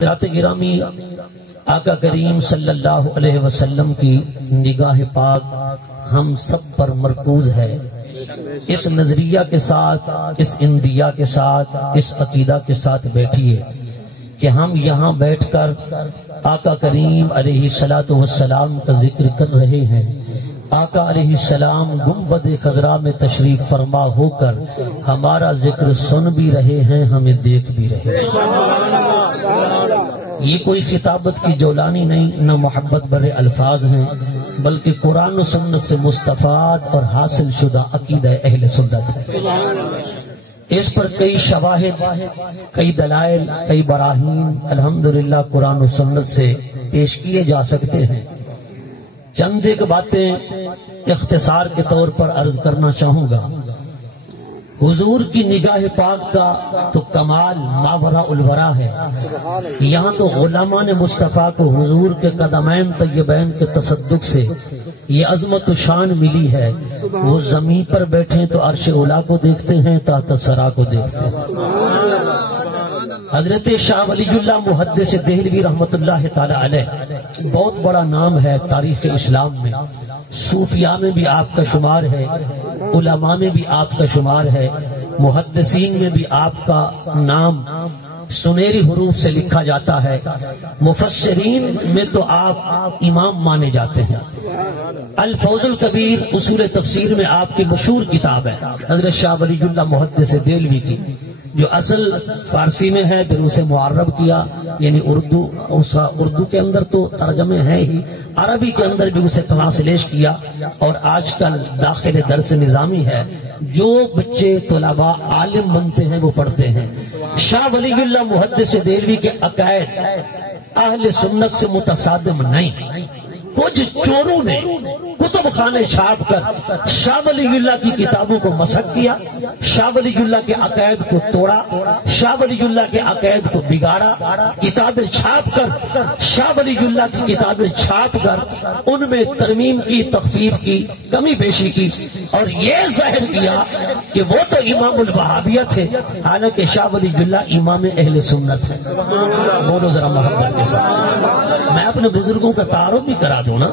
حضرات گرامی، آقا کریم صلی اللہ علیہ وسلم کی نگاہ پاک ہم سب پر مرکوز ہے۔ اس نظریہ کے ساتھ، اس اندیا کے ساتھ، اس عقیدہ کے ساتھ بیٹھیے کہ ہم یہاں بیٹھ کر آقا کریم علیہ السلام کا ذکر کر رہے ہیں۔ آقا علیہ السلام گنبد خضرا میں تشریف فرما ہو کر ہمارا ذکر سن بھی رہے ہیں، ہمیں دیکھ بھی رہے ہیں۔ یہ کوئی خطابت کی جولانی نہیں، نہ محبت برے الفاظ ہیں، بلکہ قرآن و سنت سے مستفاد اور حاصل شدہ عقیدہ اہل سنت ہے۔ اس پر کئی شواہد، کئی دلائل، کئی براہین الحمدللہ قرآن و سنت سے پیش کیے جا سکتے ہیں۔ چند ایک باتیں اختصار کے طور پر عرض کرنا چاہوں گا۔ حضور کی نگاہ پاک کا تو کمال ماورا الورا ہے۔ یہاں تو غلامان مصطفیٰ کو حضور کے قدمین طیبین کے تصدق سے یہ عظمت و شان ملی ہے۔ وہ زمین پر بیٹھے تو عرش اولا کو دیکھتے ہیں، تحت ثری کو دیکھتے ہیں۔ حضرت شاہ ولی اللہ محدث دہلوی رحمت اللہ تعالی علیہ بہت بڑا نام ہے تاریخ اسلام میں۔ صوفیاء میں بھی آپ کا شمار ہے، علماء میں بھی آپ کا شمار ہے، محدثین میں بھی آپ کا نام سنہری حروف سے لکھا جاتا ہے۔ مفسرین میں تو آپ امام مانے جاتے ہیں۔ الفوز الکبیر اصول تفسیر میں آپ کی مشہور کتاب ہے حضرت شاہ ولی اللہ محدث دہلوی کی، جو اصل فارسی میں ہے، پھر اسے معرب کیا، یعنی اردو کے اندر تو ترجمے ہیں ہی، عربی کے اندر بھی اسے ٹرانسلیٹ کیا، اور آج کل داخل درس نظامی ہے۔ جو بچے طلباء عالم بنتے ہیں وہ پڑھتے ہیں۔ شاہ ولی اللہ محدث دہلوی کے عقائد اہل سنت سے متصادم نہیں۔ کچھ چوروں نے کتب خانے چھاپ کر شاہ ولی اللہ کی کتابوں کو مسخ کیا، شاہ ولی اللہ کے عقائد کو توڑا، شاہ ولی اللہ کے عقائد کو بگاڑا، کتابیں چھاپ کر شاہ ولی اللہ کی کتابیں چھاپ کر ان میں ترمیم کی، تخفیف کی، کمی بیشی کی، اور یہ ظاہر کیا کہ وہ تو امام الوہابیہ تھے، حالانکہ شاہ ولی اللہ امام اہل سنت ہے۔ بولو ذرا محبت کے ساتھ۔ میں اپنے بزرگوں کا تعارف بھی کرا دوں نا۔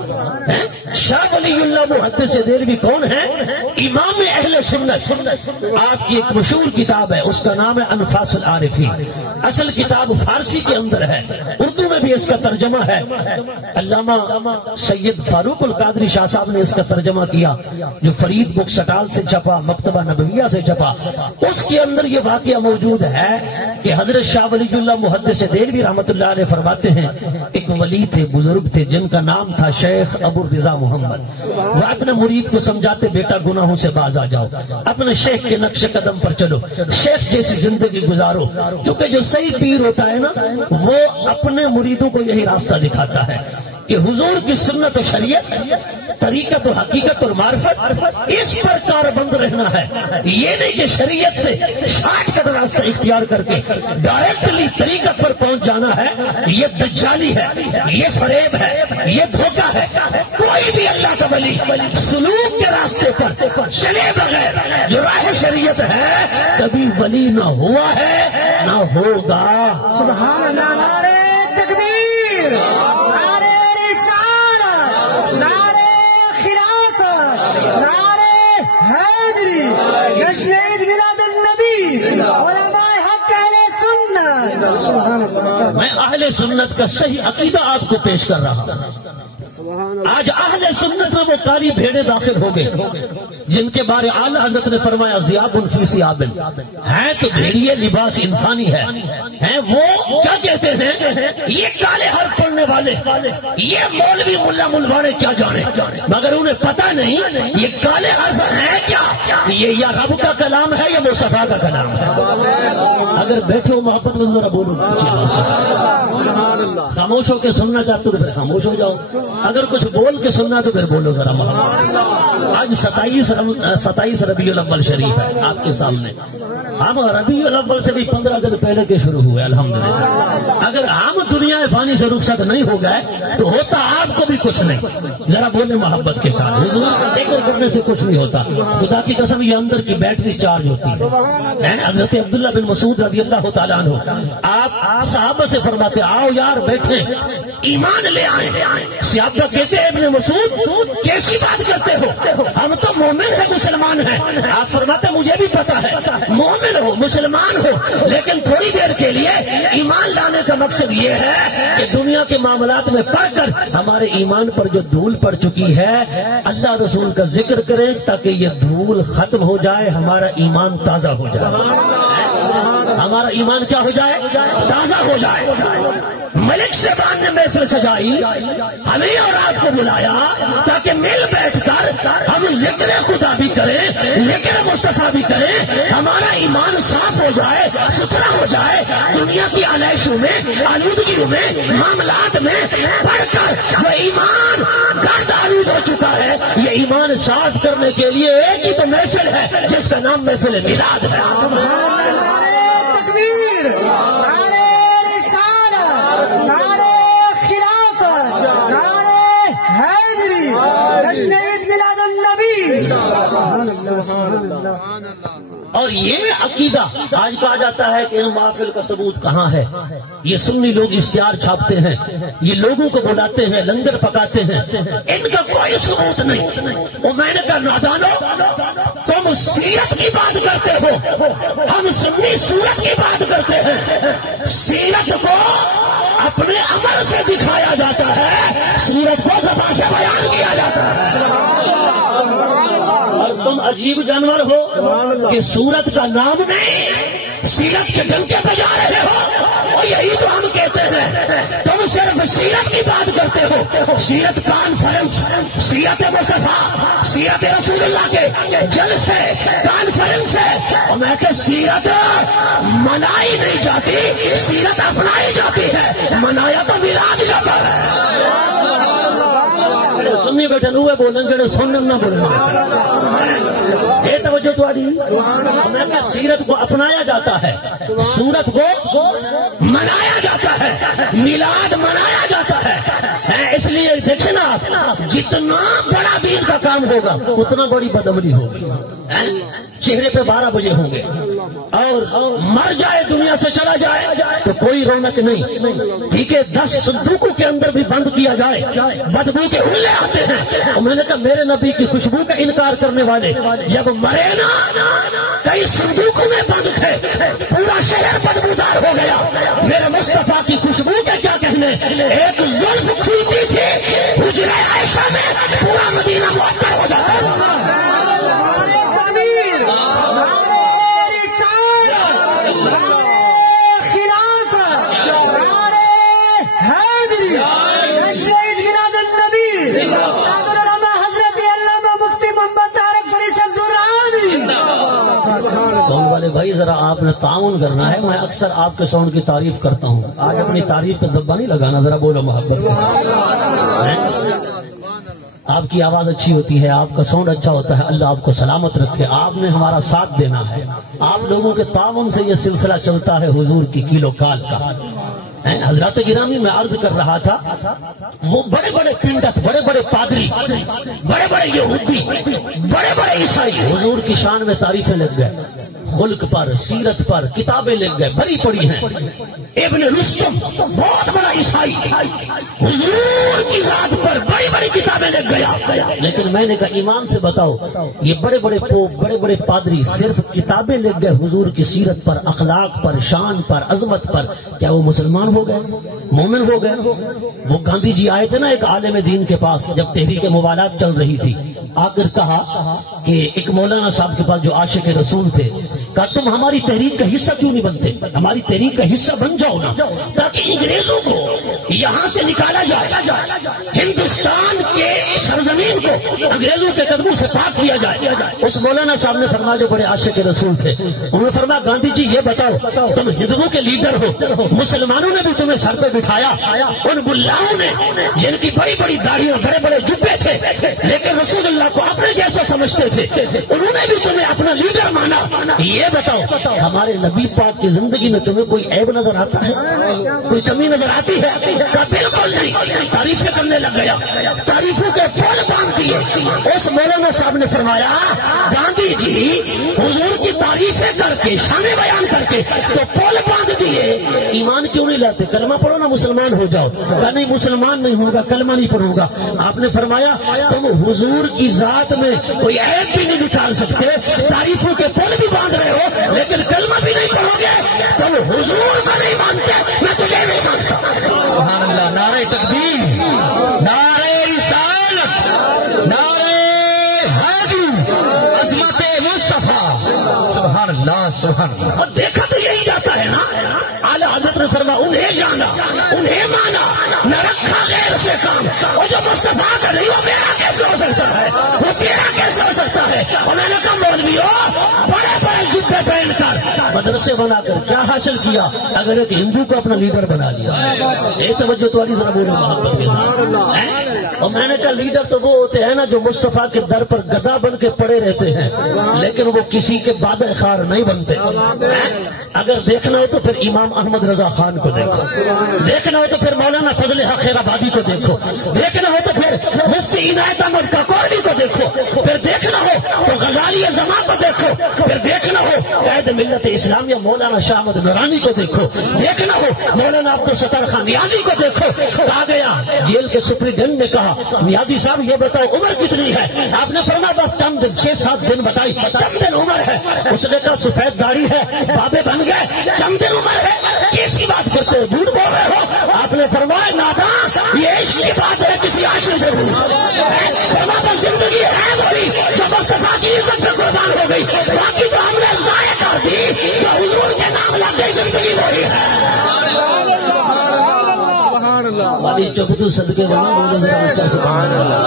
شاہ ولی اللہ محدث دہلوی کون ہے؟ امام اہل سنت۔ آپ کی ایک مشہور کتاب ہے، اس کا نام ہے انفاس العارفین۔ اصل کتاب فارسی کے اندر ہے، اردو میں بھی اس کا ترجمہ ہے۔ علامہ سید فاروق القادری شاہ صاحب نے اس کا ترجمہ کیا، جو فرید بک سٹال سے چھپا، مکتبہ نبویہ سے چھپا۔ اس کے اندر یہ واقعہ موجود ہے کہ حضرت شاہ ولی اللہ محدث دہلوی رحمت اللہ علیہ فرماتے ہیں، ایک ولی تھے، بزرگ تھے، جن کا نام تھا شیخ ابو رضا محمد۔ وہ اپنے مرید کو سمجھاتے، بیٹا گناہوں سے باز آ جاؤ، اپنے شیخ کے نقش قدم پر چلو، شیخ جیسی زندگی گزارو، کیونکہ جو صحیح پیر ہوتا ہے نا، وہ اپنے مریدوں کو یہی راستہ دکھاتا ہے کہ حضور کی سنت و شریعت، طریقت و حقیقت اور معرفت، اس پر کاربند رہنا ہے۔ یہ نہیں کہ شریعت سے شارٹ کٹ راستہ اختیار کر کے ڈائریکٹلی طریقت پر پہنچ جانا ہے۔ یہ دجالی ہے، یہ فریب ہے، یہ دھوکہ ہے۔ کوئی بھی اللہ کا ولی سلوک کے راستے پر چلے بغیر جو راہ شریعت ہے، کبھی ولی نہ ہوا ہے نہ ہوگا۔ سبحان اللہ، نعرہ تکبیر، نعرہ رسالت، نعرہ خلافت، نعرہ حیدری، جشن عید میلاد النبی، علماء حق اہل سنت۔ میں اہل سنت کا صحیح عقیدہ آپ کو پیش کر رہا ہوں۔ آج اہل سنت میں وہ کاری بھیڑے داخل ہو گئے جن کے بارے اعلیٰ حضرت نے فرمایا ذیاب فی ثیاب، ہیں تو بھیڑیے، لباس انسانی ہے۔ ہیں وہ کیا کہتے ہیں؟ یہ کالے حرف پڑھنے والے، یہ مولوی ملا ملوانے کیا جانے، مگر انہیں پتہ نہیں یہ کالے حرف ہیں کیا، یہ یا رب کا کلام ہے یا مصطفیٰ کا کلام ہے۔ اگر بیٹھے ہو محبت میں ذرا بولو، خاموش ہو کے سننا چاہتے ہو تو پھر خاموش ہو جاؤ، اگر کچھ بول کے سننا تو پھر بولو ذرا محبت۔ آج 27 ربیع الاول شریف ہے آپ کے سامنے۔ ہم ربیع الاول سے بھی 15 دن پہلے کے شروع ہوئے الحمدللہ۔ اگر ہم دنیا دنیا فانی سے رخصت نہیں ہو گئے تو ہوتا آپ کو بھی کچھ نہیں. ذرا بولے محبت کے ساتھ, حضور ذکر کرنے سے کچھ نہیں ہوتا. خدا کی قسم یہ اندر کی بیٹری چارج ہوتی ہے. حضرت عبداللہ بن مسعود رضی اللہ تعالیٰ عنہ آپ صحابہ سے فرماتے آؤ یار بیٹھے ایمان لے آئے. صحابہ کہتے ہیں ابن مسعود کیسی بات کرتے ہو, ہم تو مومن ہیں مسلمان ہیں. آپ فرماتے مجھے بھی پتا ہے مومن ہو مسلمان ہو, لیکن تھوڑی دیر کے لیے ایمان لانے کا مقصد یہ ہے کہ دنیا کے معاملات میں پڑھ کر ہمارے ایمان پر جو دھول پڑ چکی ہے اللہ رسول کا ذکر کریں تاکہ یہ دھول ختم ہو جائے, ہمارا ایمان تازہ ہو جائے. ہمارا ایمان کیا ہو جائے؟ تازہ ہو جائے. ملک شہبان نے محفل سجائی, ہمیں اور آپ کو بلایا تاکہ مل بیٹھ کر ہم ذکر خدا بھی کریں, ذکر مصطفیٰ بھی کریں, ہمارا ایمان صاف ہو جائے, ستھرا ہو جائے. دنیا کی آلائشوں میں, آلودگیوں میں, معاملات میں پڑھ کر وہ ایمان گرد آلود ہو چکا ہے. یہ ایمان صاف کرنے کے لیے ایک ہی تو محفل ہے جس کا نام محفل میلاد ہے. تکبیر, نعرہ رسالت, نعرہ خلافت, نعرہ حیدری, جشن عید میلاد النبی. اور یہ عقیدہ آج کہا جاتا ہے کہ ان محافل کا ثبوت کہاں ہے. یہ سنی لوگ اشتہار چھاپتے ہیں, یہ لوگوں کو بلاتے ہیں, لنگر پکاتے ہیں, ان کا کوئی ثبوت نہیں. وہ میں نے کہا نادانو تم سیرت کی بات کرتے ہو, ہم سنی سورت کی بات کرتے ہیں. سیرت کو اپنے عمل سے دکھایا جاتا ہے, سیرت کو زبان سے بیان کیا جاتا ہے. اور تم عجیب جانور ہو کہ سورت کا نام نہیں سیرت کے ڈنکے بجا رہے ہو. اور یہی تو ہم کہتے ہیں تم صرف سیرت کی بات کرتے ہو. سیرت کانفرنس, سیرت مصطفیٰ, سیرت رسول اللہ کے جلسے کانفرنس ہے. اور میں کہ سیرت منائی نہیں جاتی, سیرت اپنائی جاتی ہے. منایا تو میلاد جاتا ہے. سنی بیٹھے ہوئے بولیں جڑے سنن نہ بولیں. یہ توجہ تمہاری. میں کہ سیرت کو اپنایا جاتا ہے, سورت کو منایا جاتا ہے, میلاد منایا جاتا ہے. اس لیے دیکھیں نا آپ, جتنا بڑا دین کا کام ہوگا اتنا بڑی بدعملی ہوگی. چہرے پہ 12 بجے ہوں گے, اور مر جائے دنیا سے چلا جائے تو کوئی رونق نہیں. ٹھیک ہے 10 صندوقوں کے اندر بھی بند کیا جائے, بدبو کے حلے آتے ہیں. اور میں نے کہا میرے نبی کی خوشبو کا انکار کرنے والے جب مرے نا, کئی صندوقوں میں بند تھے, پورا شہر بدبودار ہو گیا. میرے مصطفیٰ کی خوشبو کے کیا کہنے, ایک زلف کھلتی تھی حجرہ عائشہ میں, پورا مدینہ معطر ہو جاتا ہے. ساؤنڈ والے بھائی ذرا آپ نے تعاون کرنا ہے. میں اکثر آپ کے ساؤنڈ کی تعریف کرتا ہوں, آج اپنی تعریف پہ دبا نہیں لگانا. ذرا بولو محبت سے. آپ کی آواز اچھی ہوتی ہے, آپ کا ساؤنڈ اچھا ہوتا ہے, اللہ آپ کو سلامت رکھے. آپ نے ہمارا ساتھ دینا ہے. آپ لوگوں کے تعاون سے یہ سلسلہ چلتا ہے حضور کی کیلو کال کا. حضرات گرامی میں عرض کر رہا تھا, وہ بڑے بڑے پنڈت, بڑے بڑے پادری, بڑے بڑے یہودی, بڑے بڑے عیسائی حضور کی شان میں تعریفیں لگ گئے, خلق پر, سیرت پر کتابیں لکھ گئے, بھری پڑی ہیں. ابن رستم بہت بڑا عیسائی حضور کی ذات پر بڑی بڑی کتابیں لکھ گیا. لیکن میں نے کہا ایمان سے بتاؤ, یہ بڑے بڑے پوپ, بڑے بڑے پادری صرف کتابیں لکھ گئے حضور کی سیرت پر, اخلاق پر, شان پر, عظمت پر, کیا وہ مسلمان ہو گئے, مومن ہو گئے؟ وہ گاندھی جی آئے تھے نا ایک عالم دین کے پاس جب تحریک موالات چل رہی تھی, آ کر کہا کہ ایک مولانا صاحب کے پاس جو عاشق رسول تھے, کہا تم ہماری تحریک کا حصہ کیوں نہیں بنتے, ہماری تحریک کا حصہ بن جاؤ نا, تاکہ انگریزوں کو یہاں سے نکالا جائے، ہندوستان کے سرزمین کو انگریزوں کے قدموں سے پاک کیا جائے۔ اس مولانا صاحب نے فرمایا، جو بڑے عاشق رسول تھے، انہوں نے فرمایا گاندھی جی یہ بتاؤ، تم ہندوؤں کے لیڈر ہو، مسلمانوں نے بھی تمہیں سر پہ بٹھایا، ان ملاؤں نے جن کی بڑی بڑی داڑھیاں بڑے بڑے جبے تھے لیکن رسول اللہ کو اپنے جیسا سمجھتے تھے، انہوں نے بھی تمہیں اپنا لیڈر مانا، یہ بتاؤ ہمارے نبی پاک کی زندگی میں تمہیں کوئی عیب نظر آتا ہے، کوئی کمی نظر آتی ہے؟ کہ بالکل نہیں، تعریفیں کرنے لگ گیا، تعریفوں کے پول باندھ دیے۔ اس مولانا صاحب نے فرمایا گاندھی جی حضور کی تعریفیں کر کے، شان بیان کر کے تو پول باندھ دیے، ایمان کیوں نہیں لاتے؟ کلمہ پڑھو نا مسلمان ہو جاؤ۔ کہا نہیں مسلمان نہیں ہوگا، کلمہ نہیں پڑھوں گا۔ آپ نے فرمایا تم حضور کی ذات میں کوئی عیب بھی نہیں نکال سکتے، تعریفوں کے پول بھی باندھ رہے ہو لیکن کلمہ بھی نہیں پڑھو گے، تم حضور کو نہیں مانتے، میں تجھے نہیں مانتا۔ سبحان اللہ، نعرہ تکبیر، نعرہ رسالت، نعرہ حیدری، عظمت مصطفیٰ، سبحان اللہ سبحان اللہ۔ اور دیکھا تو یہی جاتا ہے نا، اعلیٰ حضرت نے فرمایا انہیں جانا، انہیں مانا، نہ رکھا غیر سے کام۔ اور جو مصطفیٰ کا نہیں وہ میرا کیسے ہو سکتا ہے، وہ تیرا کیسے ہو سکتا ہے؟ اور میں نے کہا مولویو بڑے بڑے جبے پہن کر مدرسے بنا کر کیا حاصل کیا؟ اگر ایک ہندو کو اپنا لیڈر بنا لیا۔ یہ توجہ تمہاری ذرا بولو محبت کے ساتھ۔ اور میں نے کہا لیڈر تو وہ ہوتے ہیں نا جو مصطفیٰ کے در پر گدا بن کے پڑے رہتے ہیں لیکن وہ کسی کے بادہ خار نہیں بنتے۔ اگر دیکھنا ہو تو پھر امام احمد رضا خان کو دیکھو، دیکھنا ہو تو پھر مولانا فضل حق خیر آبادی کو دیکھو، دیکھنا ہو تو پھر مفتی عنایت احمد کاکوڑی کو دیکھو، پھر دیکھنا ہو تو غزالی زمان کو دیکھو، پھر دیکھنا ہو قائد ملت اسلامیہ مولانا شاہ احمد نورانی کو دیکھو، دیکھنا ہو مولانا عبدالستار خان نیازی کو دیکھو۔ کہا گیا جیل کے سپرنٹینڈنٹ نے کہا نیازی صاحب یہ بتاؤ عمر کتنی ہے؟ آپ نے فرمایا بس چند دن، 6-7 دن بتائی، چند دن عمر ہے۔ اس نے کہا سفید داڑھی ہے، بابے بن گئے، چند دن عمر ہے، کیسی بات کرتے ہو، جھوٹ بول رہے ہو؟ آپ نے فرمایا ناداں یہ عشق کی بات ہے، کسی عاشق سے پوچھ۔ فرمایا بس زندگی ہے وہی جو مصطفیٰ کی عزت پہ قربان ہو گئی، باقی تو ہم نے ضائع کر دی، جو حضور کے نام لگ گئی زندگی وہی ہے۔ والی چبتو صدقے بنا بولو ذرا اونچا سبحان اللہ۔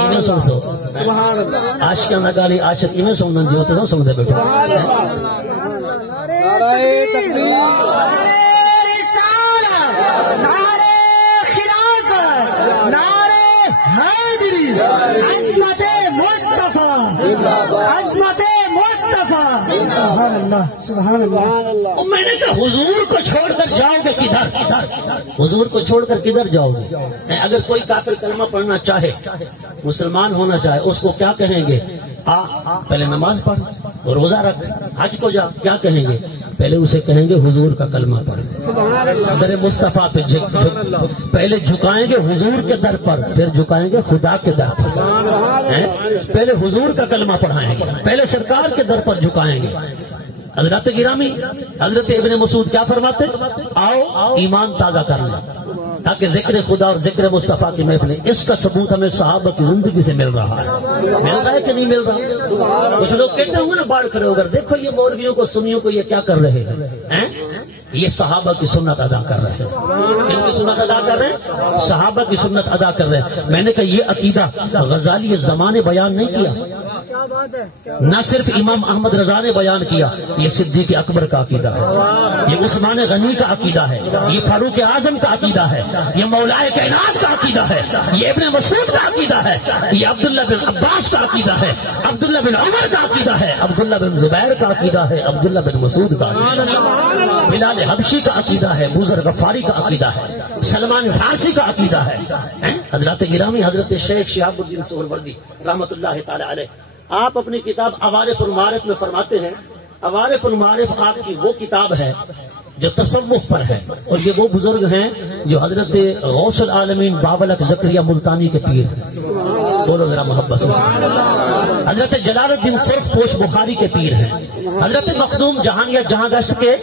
ایویں سن سو عاشقاں دا گالی عاشق ایویں سنن جو تے سن دے بیٹھو۔ نعرہ تکبیر، نعرہ رسالت، نعرہ خلافت، نعرہ حیدری، عظمت مصطفیٰ، عظمت مصطفیٰ، سبحان اللہ سبحان اللہ۔ میں نے کہا حضور کو چھوڑ کر جاؤ گے کدھر؟ حضور کو چھوڑ کر کدھر جاؤ گے؟ اگر کوئی کافر کلمہ پڑھنا چاہے، مسلمان ہونا چاہے، اس کو کیا کہیں گے؟ پہلے نماز پڑھ، روزہ رکھ، حج کو جا، کیا کہیں گے؟ پہلے اسے کہیں گے حضور کا کلمہ پڑھ، در مصطفیٰ پہ پہلے جھکائیں گے حضور کے در پر، پھر جھکائیں گے خدا کے در پر۔ پہلے حضور کا کلمہ پڑھائیں گے، پہلے سرکار کے در پر جھکائیں گے۔ حضرت گرامی حضرت ابن مسعود کیا فرماتے؟ آؤ ایمان تازہ کر لیں تاکہ ذکر خدا اور ذکر مصطفیٰ کی محفل۔ اس کا ثبوت ہمیں صحابہ کی زندگی سے مل رہا ہے، مل رہا ہے کہ نہیں مل رہا؟ کچھ لوگ کہتے ہوں گے نا باڑھ کھڑے ہو کر، دیکھو یہ مولویوں کو سنیوں کو یہ کیا کر رہے ہیں، یہ صحابہ کی سنت ادا کر رہے ہیں۔ ان کی سنت ادا کر رہے ہیں، صحابہ کی سنت ادا کر رہے ہیں۔ میں نے کہا یہ عقیدہ غزالی زمان نے بیان نہیں کیا، نہ صرف امام احمد رضا نے بیان کیا، یہ صدیق اکبر کا عقیدہ ہے، یہ عثمان غنی کا عقیدہ ہے، یہ فاروق اعظم کا عقیدہ ہے، یہ مولا کائنات کا عقیدہ ہے، یہ ابن مسعود کا عقیدہ ہے، یہ عبداللہ بن عباس کا عقیدہ ہے، عبداللہ بن عمر کا عقیدہ ہے، عبداللہ بن زبیر کا عقیدہ ہے، عبداللہ بن مسعود کا عقیدہ ہے، بلال حبشی کا عقیدہ ہے، بوذر غفاری کا عقیدہ ہے، سلمان فارسی کا عقیدہ ہے۔ حضرت گرامی حضرت شیخ شہاب الدین سہروردی رحمۃ اللہ تعالی علیہ، آپ اپنی کتاب عوارف المعارف میں فرماتے ہیں، عوارف المعارف آپ کی وہ کتاب ہے جو تصوف پر ہے، اور یہ وہ بزرگ ہیں جو حضرت غوث العالمین بابلک زکریا ملتانی کے پیر ہیں، بولو ذرا محبت سے۔ حضرت جلال الدین سرخ پوش بخاری کے پیر ہیں، حضرت مخدوم جہانیہ جہاں گشت کے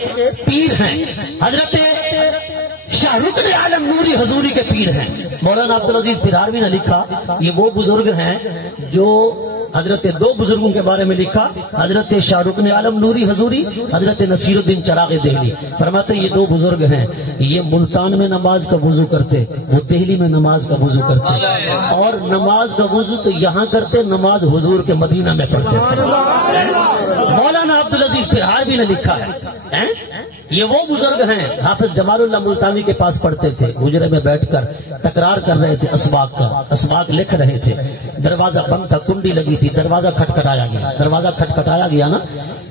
پیر ہیں، حضرت شاہ رکن عالم نوری حضوری کے پیر ہیں۔ مولانا عبدالعزیز پرہاروی نے لکھا یہ وہ بزرگ ہیں جو حضرت دو بزرگوں کے بارے میں لکھا، حضرت شاہ رکن عالم نوری حضوری، حضرت نصیر الدین چراغ دہلی. فرماتے یہ دو بزرگ ہیں، یہ ملتان میں نماز کا وضو کرتے، وہ دہلی میں نماز کا وضو کرتے، اور نماز کا وضو تو یہاں کرتے، نماز حضور کے مدینہ میں پڑھتے تھے. مولانا عبدالعزیز پرہاروی نے لکھا ہے یہ وہ بزرگ ہیں. حافظ جمال اللہ ملتانی کے پاس پڑھتے تھے، حجرے میں بیٹھ کر تکرار کر رہے تھے اسباق کا، اسباق لکھ رہے تھے. دروازہ بند تھا، کنڈی لگی تھی، دروازہ کھٹکھٹایا گیا. دروازہ کھٹکھٹایا گیا نا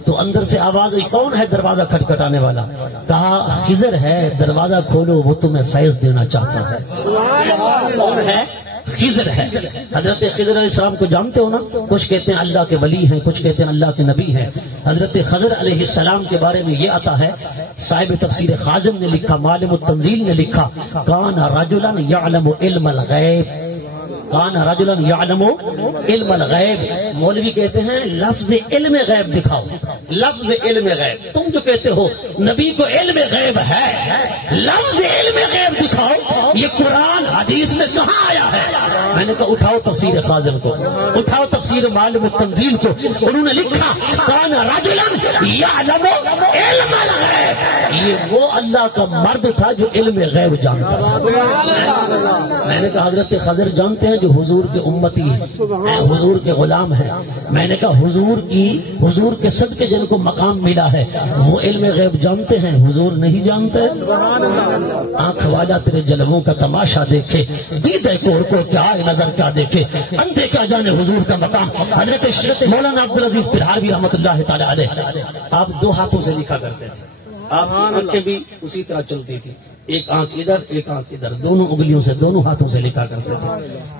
تو اندر سے آواز ہوئی، کون ہے دروازہ کھٹکھٹانے والا؟ کہا خضر ہے، دروازہ کھولو، وہ تمہیں فیض دینا چاہتا ہے. کون ہے؟ خضر ہے. حضرت خضر علیہ السلام کو جانتے ہو نا؟ کچھ کہتے ہیں اللہ کے ولی ہیں، کچھ کہتے ہیں اللہ کے نبی ہیں. حضرت خضر علیہ السلام کے بارے میں یہ آتا ہے، صاحب تفسیر خازن نے لکھا، معلم التنزیل نے لکھا، کان رجلا یعلم علم الغیب، کان رجلا یعلم علم الغیب. مولوی کہتے ہیں لفظ علم غیب دکھاؤ، لفظ علم غیب. تم جو کہتے ہو نبی کو علم غیب ہے، لفظ علم غیب دکھاؤ. یہ قرآن حدیث میں کہاں آیا ہے؟ میں نے کہا اٹھاؤ تفسیر خازن کو، اٹھاؤ تفسیر معلم التنزیل کو. انہوں نے لکھا کان رجلا یعلم علم الغیب. یہ وہ اللہ کا مرد تھا جو علم غیب جانتا تھا. میں نے کہا حضرت خضر جانتے ہیں جو حضور کے امتی ہیں، حضور کے غلام ہیں. میں نے کہا حضور کے صدقے جن کو مقام ملا ہے وہ علم غیب جانتے ہیں، حضور نہیں جانتے. آنکھ والا تیرے جلووں کا تماشا دیکھے، دیدے کور کو کیا نظر کیا دیکھے، اندھے کیا جانے حضور کا مقام. حضرت مولانا عبدالعزیز پرہاروی رحمۃ اللہ تعالی علیہ، آپ دو ہاتھوں سے لکھا کرتے تھے. آپ کی آنکھیں بھی اسی طرح چلتی تھی، ایک آنکھ ادھر ایک آنکھ ادھر، دونوں انگلیوں سے دونوں ہاتھوں سے لکھا کرتے تھے.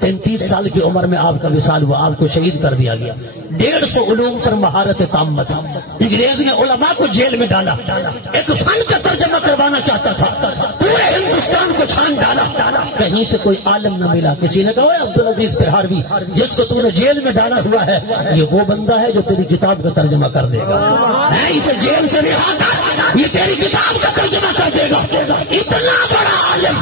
33 سال کی عمر میں آپ کا وصال ہوا، آپ کو شہید کر دیا گیا. 150 علوم پر مہارت تامہ تھا. انگریز نے علماء کو جیل میں ڈالا، ایک فن کا ترجمہ کروانا چاہتا تھا، پورے ہندوستان کو چھان ڈالا. کہیں سے کوئی عالم نہ ملا. کسی نے کہا عبدالعزیز پرہاروی جس کو تو نے جیل میں ڈالا ہوا ہے یہ وہ بندہ ہے جو تیری کتاب کا ترجمہ کر دے گا. اسے جیل سے رہا کر، یہ تیری کتاب کا ترجمہ کر دے گا. اتنا بڑا عالم.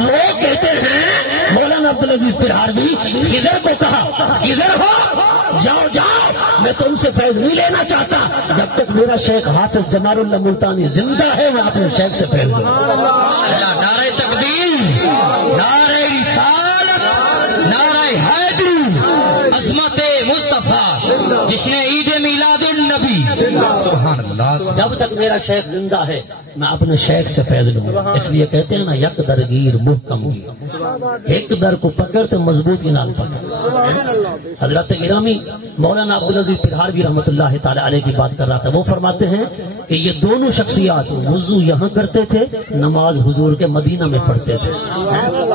وہ کہتے ہیں مولانا عبدالعزیز پرہاروی خضر کو کہا خضر ہو جاؤ جاؤ، میں تم سے فیض نہیں لینا چاہتا جب تک میرا شیخ حافظ جمال اللہ ملتانی زندہ ہے، میں اپنے شیخ سے فیض لوں. نعرہ تکبیر، نعرہ رسالت، نعرہ حیدری، عظمت مصطفیٰ، جس نے عید میلاد النبی. سبحان اللہ. جب تک میرا شیخ زندہ ہے میں اپنے شیخ سے فیض لوں. اس لیے کہتے ہیں نا یک درگیر محکم گیر، ایک در کو پکڑ تو مضبوط نال پکڑ. حضرت گرامی مولانا عبدالعزیز پرہاروی رحمۃ اللہ تعالی علیہ کی بات کر رہا تھا. وہ فرماتے ہیں کہ یہ دونوں شخصیات وضو یہاں کرتے تھے، نماز حضور کے مدینہ میں پڑھتے تھے.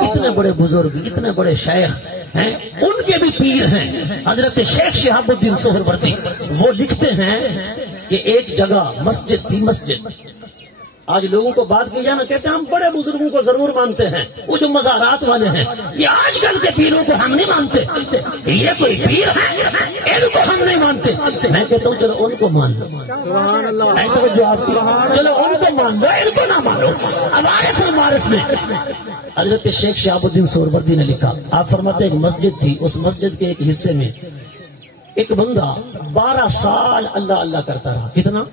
اتنے بڑے بزرگ، اتنے بڑے شیخ ہیں، ان کے بھی پیر ہیں. حضرت شیخ شہاب الدین سہروردی وہ لکھتے ہیں کہ ایک جگہ مسجد تھی، مسجد. آج لوگوں کو بات کی جانا کہتے ہیں ہم بڑے بزرگوں کو ضرور مانتے ہیں، وہ جو مزارات والے ہیں. یہ آج کل کے پیروں کو ہم نہیں مانتے، یہ کوئی پیر ہے ان کو ہم نہیں مانتے. میں کہتا ہوں چلو ان کو مان لو، جو آپ کی چلو ان کو مان لو، ان کو نہ مانو. ہمارے معارف میں حضرت شیخ شہاب الدین سہروردی نے لکھا، آپ فرماتے ایک مسجد تھی، اس مسجد کے ایک حصے میں ایک بندہ 12 سال اللہ اللہ کرتا رہا. کتنا؟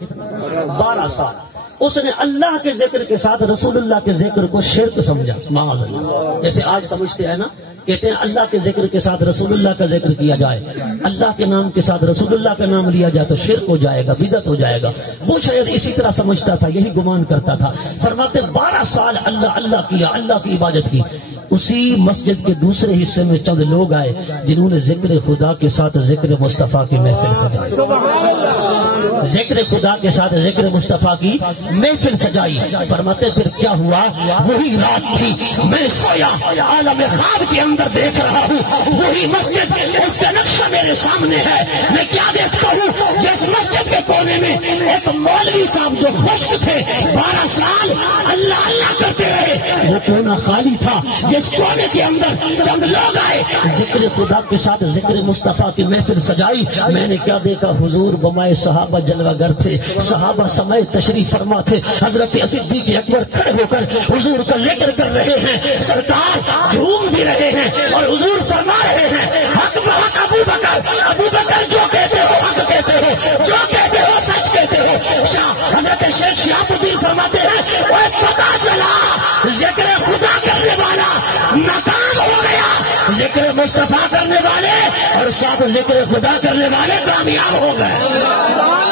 12 سال. اس نے اللہ کے ذکر کے ساتھ رسول اللہ کے ذکر کو شرک سمجھا. معاذ اللہ. جیسے آج سمجھتے ہیں نا، کہتے ہیں اللہ کے ذکر کے ساتھ رسول اللہ کا ذکر کیا جائے، اللہ کے نام کے ساتھ رسول اللہ کا نام لیا جائے تو شرک ہو جائے گا، بدعت ہو جائے گا. وہ شاید اسی طرح سمجھتا تھا، یہی گمان کرتا تھا. فرماتے 12 سال اللہ اللہ کیا، اللہ کی عبادت کی. اسی مسجد کے دوسرے حصے میں چند لوگ آئے جنہوں نے ذکر خدا کے ساتھ ذکر مصطفیٰ کی محفل سجائی. ذکر خدا کے ساتھ ذکر مصطفیٰ کی محفل سجائی. فرماتے پھر کیا ہوا؟ وہی رات تھی، میں سویا عالم خواب کے اندر دیکھ رہا ہوں، وہی مسجد، اس کا نقشہ میرے سامنے ہے. میں کیا دیکھتا ہوں؟ جس مسجد کے کونے میں ایک مولوی صاحب جو خشک تھے، 12 سال اللہ اللہ کرتے رہے، وہ کونا خالی تھا. جس کونے کے اندر چند لوگ آئے، ذکر خدا کے ساتھ ذکر مصطفیٰ کی محفل سجائی. میں نے کیا دیکھا؟ حضور بمائے صحابہ جلوہ گر تھے، صحابہ سمیت تشریف فرما تھے، حضرت صدیق اکبر کھڑے ہو کر حضور کا ذکر کر رہے ہیں، سرکار جھوم بھی رہے ہیں اور حضور فرما رہے ہیں حق بحق ابو بکر جو کہتے ہو حق کہتے ہو، جو کہتے ہو سچ کہتے ہو۔ حضرت شیخ شہاب الدین فرماتے ہیں وہ پتا چلا ذکر خدا کرنے والا ناکام ہو گیا، ذکر مصطفیٰ کرنے والے اور ساتھ ذکر خدا کرنے والے کامیاب ہو گئے۔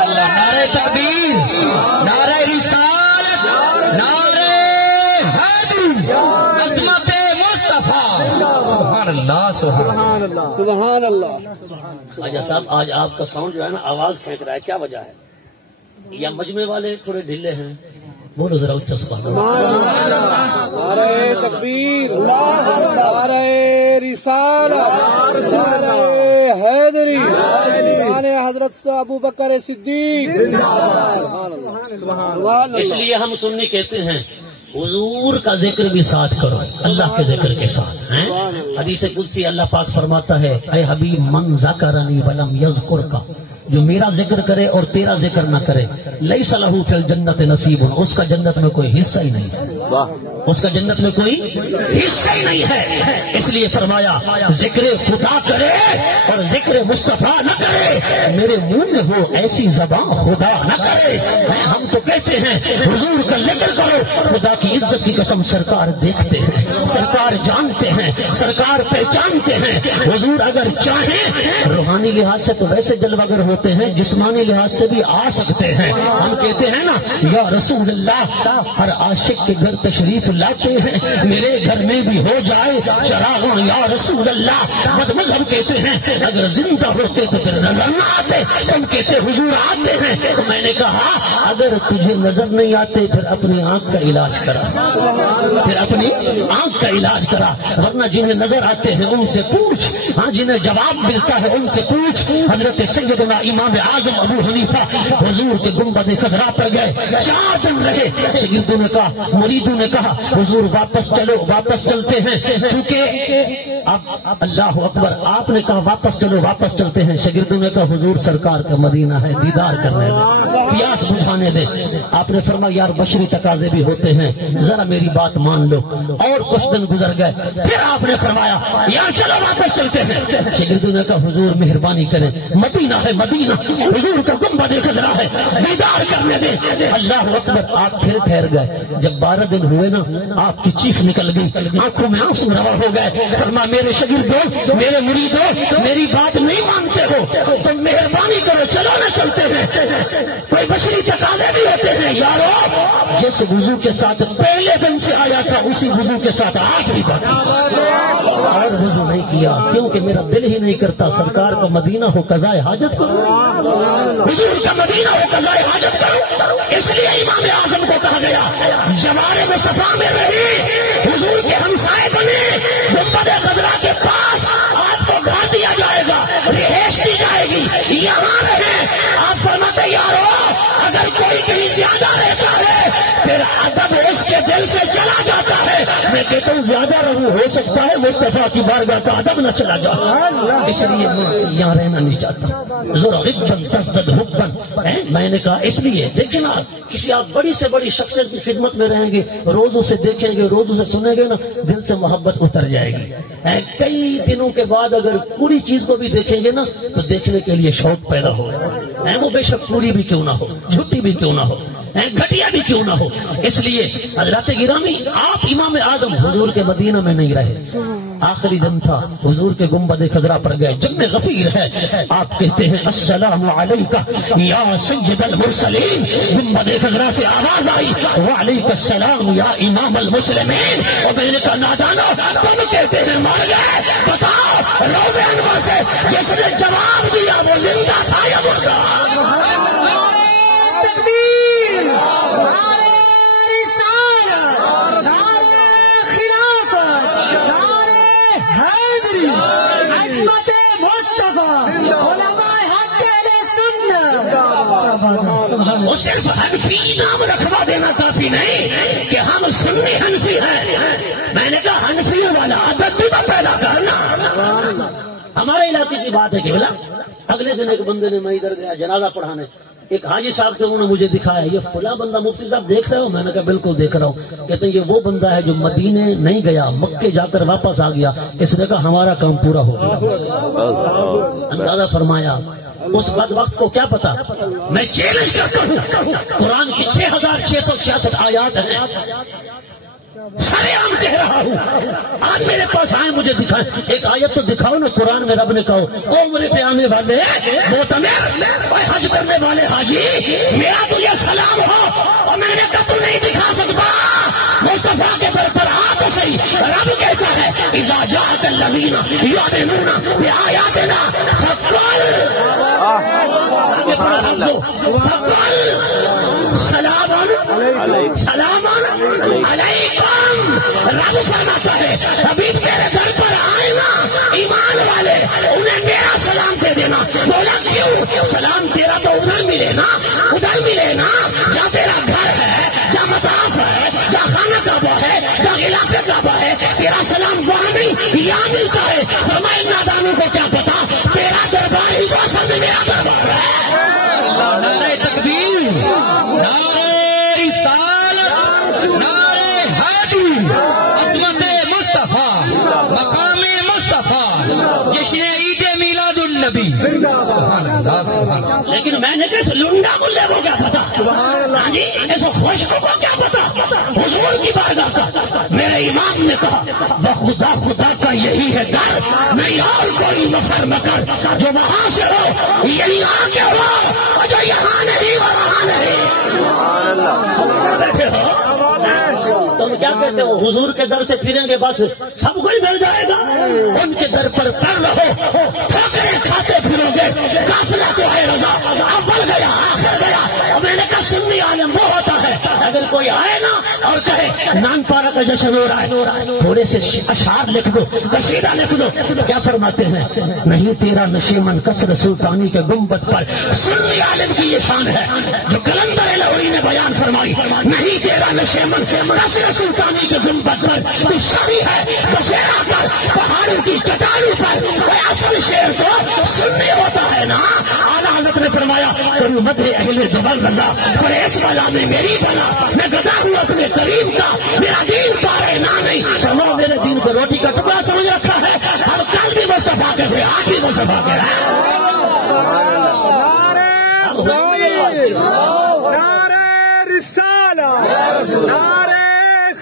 نعرہ تکبیر، نعرہ رسالت، نعرہ حیدری، عظمت مصطفیٰ۔ سبحان اللہ، سبحان اللہ، سبحان اللہ۔ خواجہ صاحب آج آپ کا ساؤنڈ جو ہے نا آواز کھینچ رہا ہے، کیا وجہ ہے؟ یا مجمع والے تھوڑے ڈھیلے ہیں؟ بولو ذرا اچھا سبحان اللہ۔ نعرہ تکبیر، نعرہ رسالت، نعرہ حیدری، شان حضرت ابو بکر صدیق۔ سبحان اللہ۔ اس لیے ہم سنی کہتے ہیں حضور کا ذکر بھی ساتھ کرو، اللہ کے ذکر کے ساتھ ہیں۔ حدیث قدسی اللہ پاک فرماتا ہے اے حبیب من ذکرنی ولم یذکرک، جو میرا ذکر کرے اور تیرا ذکر نہ کرے، لیس لہ فی الجنت نصیب، اس کا جنت میں کوئی حصہ ہی نہیں ہے، اس کا جنت میں کوئی حصہ ہی نہیں ہے۔ اس لیے فرمایا ذکر خدا کرے اور ذکر مصطفیٰ نہ کرے، میرے منہ میں ہو ایسی زبان خدا نہ کرے۔ ہم تو کہتے ہیں حضور کا ذکر کرو، خدا کی عزت کی قسم سرکار دیکھتے ہیں، سرکار جانتے ہیں، سرکار پہچانتے ہیں۔ حضور اگر چاہیں روحانی لحاظ سے تو ویسے جلوگر ہوتے ہیں، جسمانی لحاظ سے بھی آ سکتے ہیں۔ ہم کہتے ہیں نا یا رسول اللہ، ہر عاشق کے گھر تشریف لاتے ہیں، میرے گھر میں بھی ہو جائے چراغاں یا رسول اللہ۔ بد مذہب کہتے ہیں اگر زندہ ہوتے تو پھر نظر نہ آتے، تم کہتے حضور آتے ہیں۔ تو میں نے کہا اگر تجھے نظر نہیں آتے پھر اپنی آنکھ کا علاج کرا، پھر اپنی آنکھ کا علاج کرا، ورنہ جنہیں نظر آتے ہیں ان سے پوچھ، ہاں جنہیں جواب ملتا ہے ان سے پوچھ۔ حضرت سیدنا امام اعظم ابو حنیفہ حضور کے گنبد خضرا پر گئے، 4 دن رہے۔ شاگردوں نے کہا، مریدوں نے کہا حضور واپس چلو، واپس چلتے ہیں، کیونکہ اب اللہ اکبر، آپ نے کہا واپس چلو، واپس چلتے ہیں۔ شاگردوں نے کہا حضور سرکار کا مدینہ ہے، دیدار کرنے دیں، پیاس بجھانے دیں۔ آپ نے فرمایا یار بشری تقاضے بھی ہوتے ہیں، ذرا میری بات مان لو۔ اور کچھ دن گزر گئے، پھر آپ نے فرمایا یار چلو واپس چلتے ہیں۔ شاگردوں نے کہا حضور مہربانی کریں، مدینہ ہے مدینہ، حضور کا گنبد خضرا ہے، دیدار کرنے دیں۔ اللہ اکبر، آپ پھر ٹھہر گئے۔ جب 12 دن ہوئے نا آپ کی چیخ نکل گئی، آنکھوں میں آنسو روا ہو گئے۔ فرمایا میرے شاگردوں، میرے مریدوں، میری بات نہیں مانتے ہو تم مہربانی کرو، چلو نہ چلتے ہیں۔ کوئی بشری تقاضے بھی ہوتے ہیں یارو، جس وضو کے ساتھ پہلے دن سے آیا تھا اسی وضو کے ساتھ آج بھی باقی، اور وضو نہیں کیا کیونکہ میرا دل ہی نہیں کرتا سرکار کا مدینہ ہو قضائے حاجت کرو، حضور کا مدینہ ہو قضائے حاجت کرو۔ اس لیے امام اعظم کو کہا گیا جوار مصطفیٰ میں رہی، حضور کے ہمسائے بنے، گنبد خضرا کے پاس آپ کو گھر دیا جائے گا، رہائش دی جائے گی، یہاں رہیں۔ آپ فرماتے یارو اگر کوئی کہیں زیادہ رہتا ہے پھر ادب اس کے دل سے چلا جاتا ہے۔ میں کہتا ہوں زیادہ رہوں، ہو سکتا ہے مصطفیٰ کی بارگاہ کا ادب نہ چلا جائے، اس لیے میں یہاں رہنا نہیں چاہتا۔ زرغباً تزدد حباً، میں نے کہا اس لیے دیکھیں نا، کسی آپ بڑی سے بڑی شخصیت کی خدمت میں رہیں گے، روزوں سے دیکھیں گے، روزوں سے سنیں گے نا، دل سے محبت اتر جائے گی۔ کئی دنوں کے بعد اگر پوری چیز کو بھی دیکھیں گے نا تو دیکھنے کے لیے شوق پیدا ہوگا، وہ بے شک پوری بھی کیوں نہ ہو، جھوٹی بھی کیوں نہ ہو، گھٹیا بھی کیوں نہ ہو۔ اس لیے حضرات گرامی، آپ امام اعظم حضور کے مدینہ میں نہیں رہے، آخری دن تھا، حضور کے گنبد خضرا پر گئے، جب میں غفیر ہے، آپ کہتے ہیں السلام علیکہ یا سید المرسلین، گنبد خضرا سے آواز آئی وعلیکہ السلام یا امام المسلمین۔ اور میں نے کہا نادانو، تم کہتے ہیں مر گئے، بتاؤ روز انور سے جس نے جواب دیا وہ زندہ تھا یا مردہ؟ تکبیر، نعرہ رسالت، نعرہ خلافت، نعرہ حیدری، عظمت مصطفیٰ، علماء حق اہل سنت۔ وہ صرف حنفی نام رکھوا دینا کافی نہیں کہ ہم سنی حنفی ہیں، میں نے کہا حنفیوں والا ادب بھی تو پیدا کرنا۔ ہمارے علاقے کی بات ہے کہ بلا اگلے دن ایک بندے نے میں ادھر گیا جنازہ پڑھانے، ایک حاجی صاحب تھے، انہوں نے مجھے دکھایا یہ فلاں بندہ مفتی صاحب دیکھ رہے ہو؟ میں نے کہا بالکل دیکھ رہا ہوں۔ کہتے ہیں یہ وہ بندہ ہے جو مدینے نہیں گیا، مکے جا کر واپس آ گیا۔ اس نے کہا ہمارا کام پورا ہو گیا۔ اندازہ فرمایا اس بدبخت کو کیا پتا۔ میں چیلنج کرتا ہوں، قرآن کی 6666 آیات ہیں، سارے عام کہہ رہا ہوں، آج میرے پاس آئے مجھے دکھائیں، ایک آیت تو دکھاؤ نا قرآن میں رب نے کہو او عمرے پہ آنے والے معتمر اور حج کرنے والے حاجی میرا تجھے سلام ہو، اور میں نے کہا تو نہیں دکھا سکتا، مصطفیٰ کے در پر آ تو صحیح۔ رب کہتا ہے اذا جاءک الذین یؤمنون بآیاتنا فقل سلام علیکم۔ رب فرماتا ہے حبیب تیرے در پر آئے نا ایمان والے، انہیں میرا سلام دے دینا۔ بولا کیوں؟ سلام تیرا تو ادھر ملے نا، ادھر ملے نا جہاں تیرا گھر ہے، جہاں مطاف ہے، جہاں خانہ کعبہ ہے، جہاں غلاف کعبہ ہے، تیرا سلام وہاں نہیں یہاں ملتا ہے۔ فرمائے نادانوں کو کیا پتا، تیرا دربار ہی تو اصل میں میرا دربار ہے۔ نعرہ تکبیر، نعرہ رسالت، نعرہ حیدری، عظمت مصطفیٰ، مقام مصطفیٰ، جشن عید میلاد النبی۔ لیکن میں نے کہا لنڈا ملے کو کیا پتا، ہاں جی ایسے خشک کو کیا پتا حضور کی بارگاہ کا۔ میرے امام نے کہا بخدا خدا کا یہی ہے در، نہیں اور کوئی مفر مکر، جو وہاں سے ہو یہی آ کے ہو، اور جو یہاں نہیں وہ وہاں نہیں۔ بیٹھے ہو تم کیا کہتے ہو حضور کے در سے پھریں گے بس سب کوئی مل جائے گا؟ ان کے در پر پڑ رہو، ٹھوکریں کھاتے پھرو گے، قافلہ تو ہے رضا، اول گیا آخر گیا۔ اور میں نے کہا سنی عالم وہ ہوتا ہے اگر کوئی آئے نا اور کہے نان پارا کا جشن ہو رہا ہے، تھوڑے سے اشعار لکھ دو، قصیدہ لکھ دو، کیا فرماتے ہیں؟ نہیں تیرا نشیمن کسر سلطانی کے گنبد پر۔ سنی عالم کی یہ شان ہے جو کلندر لاہوری نے بیان فرمائی، نہیں تیرا نشیمن کسر سلطانی کے گنبد پر، تو شاہی ہے بسیرا پر پہاڑوں کی چٹانوں پر۔ اصل شعر تو سنی ہوتا ہے نا۔ اعلیٰ حضرت نے فرمایا کرو مدح اہل دبل رضا، پر اس بلا میں میری بلا، میں گدا ہوں اپنے کریم کا، میرا دین پارے نہ نہیں۔ فرمایا میرے دین کو روٹی کا ٹکڑا سمجھ رکھا ہے، ہم کل بھی مصطفیٰ کے تھے آج بھی مصطفیٰ کے ہیں۔ نعرہ رسالت، نعرہ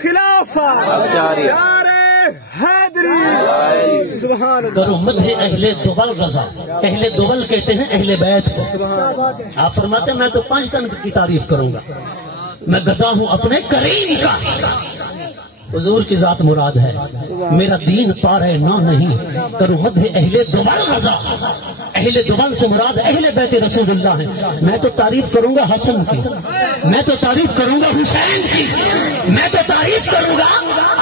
خلافت، نعرہ حیدری، سبحان اللہ۔ کرو مدح اہل دبل رضا، اہل دبل کہتے ہیں اہل بیت کو۔ آپ فرماتے ہیں میں تو 5 تن کی تعریف کروں گا، میں گدا ہوں اپنے کریم کا۔ حضور کی ذات مراد ہے، میرا دین پار ہے نہ نہیں۔ کرو مدح اہل دبل رضا، اہل دبل سے مراد اہل بیت رسول اللہ ہے۔ میں تو تعریف کروں گا حسن کی، میں تو تعریف کروں گا حسین کی، میں تو تعریف کروں گا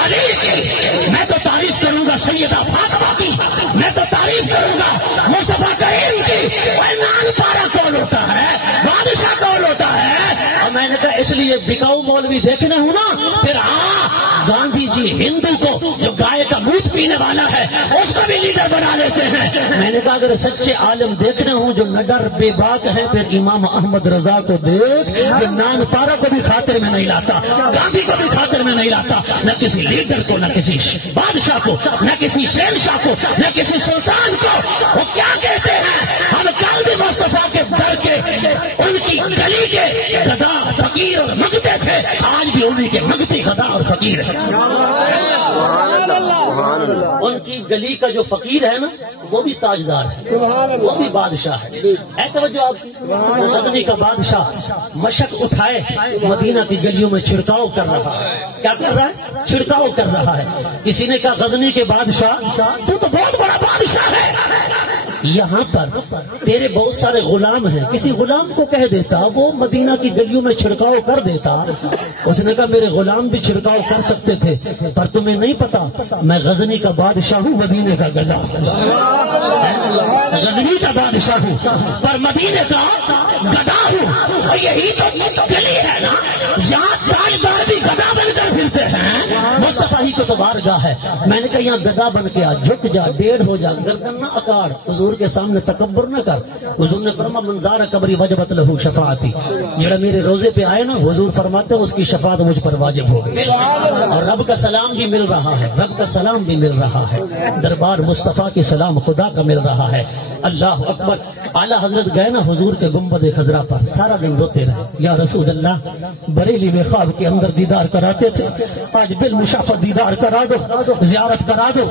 علی کی، میں تو تعریف کروں گا سیدہ فاطمہ کی، میں تو تعریف کروں گا مصطفیٰ کریم کی۔ نان پارا کون ہوتا ہے، بادشاہ کون ہوتا ہے؟ اور میں نے کہا اس لیے بکاؤ مولوی دیکھنا ہوں نا، پھر گاندھی جی ہندو کو جو گائے کا دودھ پینے والا ہے اس کو بھی لیڈر بنا لیتے ہیں۔ میں نے کہا اگر سچے عالم دیکھنے ہوں جو نڈر بے باک ہیں، پھر امام احمد رضا کو دیکھ جو نان پارا کو بھی خاطر میں نہیں لاتا، گاندھی کو بھی خاطر میں نہیں لاتا، نہ کسی لیڈر کو، نہ کسی بادشاہ کو، نہ کسی شہنشاہ کو، نہ کسی سلطان کو۔ وہ کیا کہتے ہیں؟ ہم کل بھی مصطفیٰ کے در کے ان کی گلی کے گدا فقیر اور مگتے تھے، آج بھی انہیں کے مگتی گدا اور فقیر ہے۔ ان کی گلی کا جو فقیر ہے نا وہ بھی تاجدار ہے، وہ بھی بادشاہ ہے۔ اے توجہ آپ کی، غزنی کا بادشاہ مشق اٹھائے مدینہ کی گلیوں میں چھڑکاؤ کر رہا ہے۔ کیا کر رہا ہے؟ چھڑکاؤ کر رہا ہے۔ کسی نے کہا غزنی کے بادشاہ تو بہت بڑا بادشاہ ہے، یہاں پر تیرے بہت سارے غلام ہیں، کسی غلام کو کہہ دیتا وہ مدینہ کی گلیوں میں چھڑکاؤ کر دیتا۔ اس نے کہا میرے غلام بھی چھڑکاؤ کر سکتے تھے، پر تمہیں نہیں پتا میں غزنی کا بادشاہ ہوں، مدینے کا گدا، غزنی کا بادشاہ ہوں پر مدینے کا گدا ہوں۔ اور یہی تو گلی ہے نا جہاں تاجدار بھی گدا بن کر پھرتے ہیں، مصطفیٰ ہی کو تو بارگاہ ہے. میں نے کہا یہاں گدا بن کے آ, جھک جا, ڈیڑھ ہو جا, گردن نہ اکاڑ, حضور کے سامنے تکبر نہ کر. حضور نے فرمایا منظار قبری وجبت لہو شفاعتی, جڑا میرے روزے پہ آئے نا حضور فرماتے ہیں اس کی شفاعت مجھ پر واجب ہو گئی. اور رب کا سلام بھی مل رہا ہے, رب کا سلام بھی مل رہا ہے, دربار مصطفیٰ کی سلام خدا کا مل رہا ہے. اللہ اکبر. اعلیٰ حضرت گئے نا حضور کے گنبد خضرا پر, سارا دن روتے رہے, یا رسول اللہ بریلی میں خواب کے اندر دیدار کراتے تھے, آج بالمشافت دیدار کرا دو, زیارت کرا دو.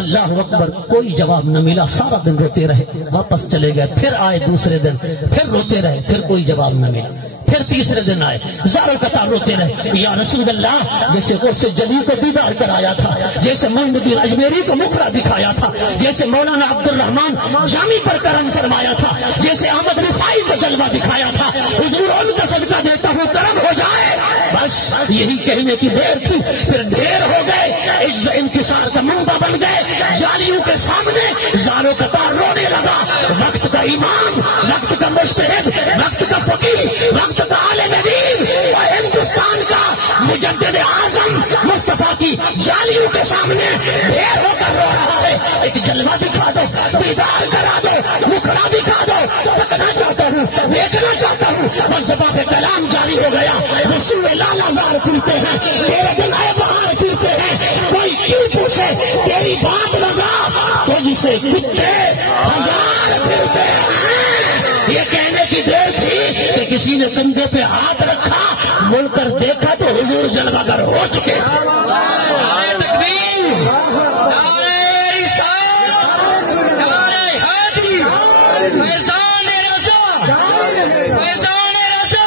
اللہ اکبر. کوئی جواب نہ ملا, سارا دن روتے رہے, واپس چلے گئے, پھر آئے دوسرے دن, پھر روتے رہے, پھر کوئی جواب نہ ملا, پھر تیسرے دن آئے, زاروں قطار روتے رہے, یا رسول اللہ جیسے غوث جلی کو دیدار کرایا تھا, جیسے محمد الدین اجمیری کو مکھرا دکھایا تھا, جیسے مولانا عبد الرحمان جامی پر کرم فرمایا تھا, جیسے احمد رفاعی کو جلوہ دکھایا تھا. حضور ان کا صدقہ دیتا ہوں کرم ہو جائے. بس یہی کہنے کی دیر تھی, پھر ڈھیر ہو گئے, عز انکسار کا منبع بن گئے. جالیوں کے سامنے زاروں قطار رونے لگا. وقت کا امام, وقت کا مجتہد, وقت کا فقیہ, وقت کا عالم دین اور ہندوستان کا مجدد اعظم مصطفیٰ کی جالیوں کے سامنے ڈھیر ہو کر رو رہا ہے. ایک جلوہ دکھا دو, دیدار کرا دو, مکھڑا دکھا دو. تکنا چاہتا ہوں, دیکھنا چاہتا ہوں. بس زبان پہ کلام جاری ہو گیا. رسول لالا زار پھرتے ہیں, تیرے دن آئے بہار پھرتے ہیں. کوئی کیوں پوچھے تیری بات رضا, تو جسے کتے ہزار پھرتے ہیں. یہ کہنے کی دیر تھی کہ کسی نے کندھے پہ ہاتھ رکھا, مڑ کر دیکھا تو حضور جلوہ گر ہو چکے. نعرہ تکبیر, نعرہ رسالت, نعرہ حیدری, فیضان رضا, فیضان رضا,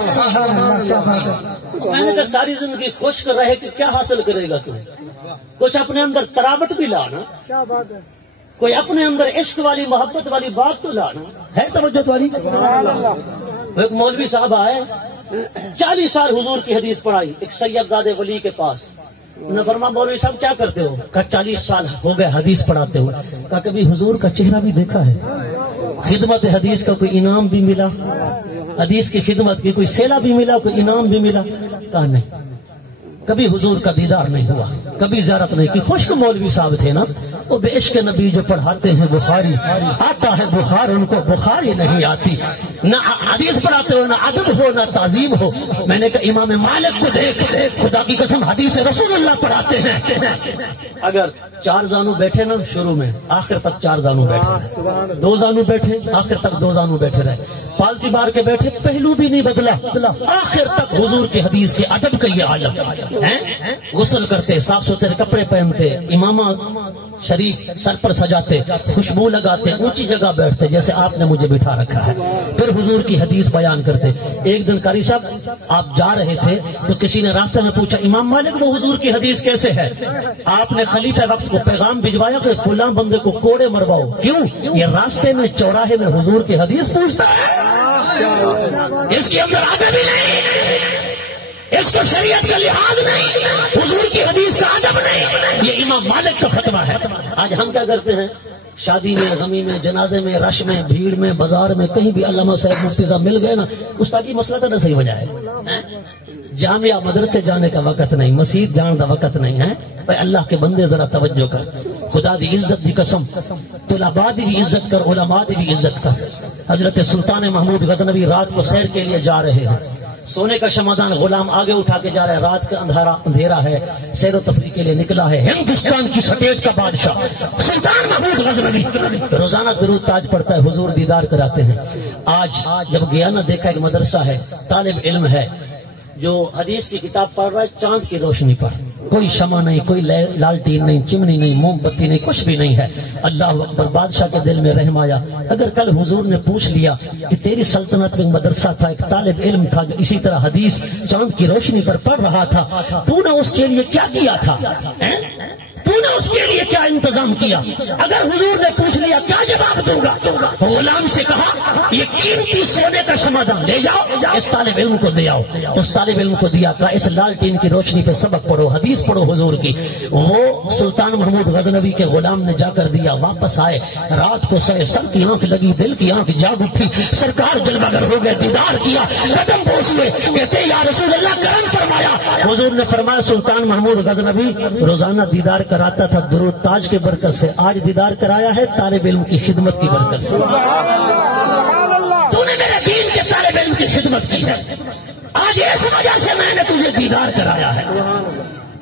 فیضان رضا. میں نے کہا ساری زندگی خشک رہے کہ کیا حاصل کرے گا تم؟ کچھ اپنے اندر تراوٹ بھی لانا, کیا بات ہے. کوئی اپنے اندر عشق والی محبت والی بات تو لانا ہے. توجہ تمہاری. ایک مولوی صاحب آئے, 40 سال حضور کی حدیث پڑھائی ایک سید زادے ولی کے پاس. انہوں نے فرمایا مولوی صاحب کیا کرتے ہو؟ کہا 40 سال ہو گئے حدیث پڑھاتے ہو. کہا کبھی حضور کا چہرہ بھی دیکھا ہے؟ خدمت حدیث کا کوئی انعام بھی ملا؟ حدیث کی خدمت کی کوئی سیلا بھی ملا, کوئی انعام بھی ملا؟ کہا نہیں. کبھی حضور کا دیدار نہیں ہوا, کبھی زیارت نہیں کی. خشک مولوی صاحب تھے نا, وہ بے عشق نبی جو پڑھاتے ہیں بخاری, آتا ہے بخار, ان کو بخاری نہیں آتی. نہ حدیث پڑھاتے ہو, نہ ادب ہو, نہ تعظیم ہو. میں نے کہا امام مالک کو دیکھ, خدا کی قسم حدیث رسول اللہ پڑھاتے ہیں. اگر 4 زانو بیٹھے نا شروع میں, آخر تک 4 زانو بیٹھے, 2 زانو بیٹھے, آخر تک 2 زانو بیٹھے رہے, پالتی بار کے بیٹھے, پہلو بھی نہیں بدلا, آخر تک حضور کی حدیث کے ادب کا یہ عالم ہیں. غسل کرتے, صاف ستھرے کپڑے پہنتے, امامہ شریف سر پر سجاتے, خوشبو لگاتے, اونچی جگہ بیٹھتے جیسے آپ نے مجھے بٹھا رکھا ہے, پھر حضور کی حدیث بیان کرتے. ایک دن قاری صاحب آپ جا رہے تھے تو کسی نے راستے میں پوچھا امام مالک وہ حضور کی حدیث کیسے ہے؟ آپ نے خلیفہ وقت کو پیغام بھجوایا کہ فلاں بندے کو کوڑے مرواؤ. کیوں؟ یہ راستے میں چوراہے میں حضور کی حدیث پوچھتا ہے, اس کے اندر ادب ہی نہیں, اس کو شریعت کا لحاظ نہیں, حضور کی حدیث کا ادب نہیں. یہ امام مالک کا فتویٰ ہے. آج ہم کیا کرتے ہیں, شادی میں, غمی میں, جنازے میں, رش میں, بھیڑ میں, بازار میں, کہیں بھی علامہ صاحب مفتی صاحب مل گئے نا, استاد کی مسئلہ تو نہ صحیح ہو جائے. جامعہ مدرسے جانے کا وقت نہیں, مسجد جان کا وقت نہیں ہے. بھائی اللہ کے بندے ذرا توجہ کر, خدا دی عزت دی قسم, طلباء دی بھی عزت کر, علماء دی بھی عزت کر. حضرت سلطان محمود غزنوی رات کو سیر کے لیے جا رہے ہیں, سونے کا شمعدان غلام آگے اٹھا کے جا رہا ہے, رات کا اندھیرا ہے, سیر و تفریح کے لیے نکلا ہے. ہندوستان کی سٹیٹ کا بادشاہ سلطان محمود غزنوی روزانہ درود تاج پڑھتا ہے, حضور دیدار کراتے ہیں. آج جب گیا نا, دیکھا ایک مدرسہ ہے, طالب علم ہے جو حدیث کی کتاب پڑھ رہا ہے چاند کی روشنی پر, کوئی شمع نہیں, کوئی لالٹین نہیں, چمنی نہیں, موم بتی نہیں, کچھ بھی نہیں ہے. اللہ اکبر. بادشاہ کے دل میں رحم آیا, اگر کل حضور نے پوچھ لیا کہ تیری سلطنت میں مدرسہ تھا, ایک طالب علم تھا جو اسی طرح حدیث چاند کی روشنی پر پڑھ رہا تھا, تو نے اس کے لیے کیا کیا تھا؟ تو نے اس کے لیے کیا انتظام کیا؟ اگر حضور نے پوچھ لیا کیا جواب دوں گا؟ غلام سے کہا یہ قیمتی سونے کا سمادان لے جاؤ، اس طالب علم کو دے آؤ۔ اس طالب علم کو دیا، کہا اس لالٹین کی روشنی پہ سبق پڑھو، حدیث پڑھو حضور کی۔ وہ سلطان محمود غزنوی کے غلام نے جا کر دیا، واپس آئے، رات کو سوئے، سر کی آنکھ لگی، دل کی آنکھ جاگ اٹھی، سرکار جلوہ گر ہو گئے، دیدار کیا، قدم بوس ہوئے، کہتے یا رسول اللہ کرم فرمایا۔ حضور نے فرمایا سلطان محمود غزنوی روزانہ دیدار کراتا تھا درود تاج کے برکت سے، آج دیدار کرایا ہے طالب علم کی خدمت کی برکت سے۔ تو نے میرے دین کے طالب علم کی خدمت کی ہے، آج اس وجہ سے میں نے تجھے دیدار کرایا ہے۔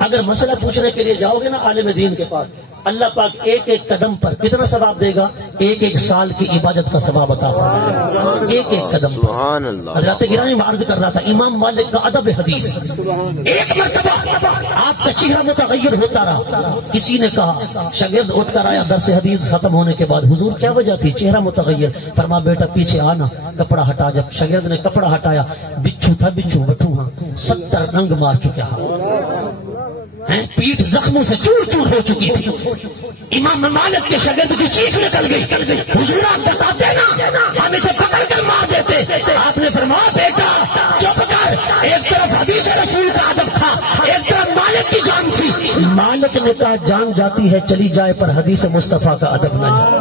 اگر مسئلہ پوچھنے کے لیے جاؤ گے نا عالم دین کے پاس، اللہ پاک ایک ایک قدم پر کتنا ثواب دے گا؟ ایک ایک سال کی عبادت کا ثواب عطا فرمائے گا، ایک ایک قدم پر۔ حضرت گرامی میں عرض کر رہا تھا امام مالک کا ادب حدیث، ایک مرتبہ آپ کا چہرہ متغیر ہوتا رہا، کسی نے کہا، شاگرد اٹھ کر آیا درس حدیث ختم ہونے کے بعد، حضور کیا وجہ تھی چہرہ متغیر؟ فرما بیٹا پیچھے آنا، کپڑا ہٹا۔ جب شاگرد نے کپڑا ہٹایا، بچھو تھا، بچھو بٹھو ہاں 70 رنگ مار چکے ہیں، پیٹھ زخموں سے چور چور ہو چکی تھی۔ امام مالک کے شاگرد کی چیخ نکل گئی، حضور آپ بتاتے نا ہم اسے پکڑ کر مار دیتے۔ آپ نے فرمایا بیٹا چپ کر، ایک طرف حدیث رسول کا ادب تھا، ایک طرف مالک کی جان تھی۔ مالک نے کہا جان جاتی ہے چلی جائے پر حدیث مصطفیٰ کا ادب نہ جائے،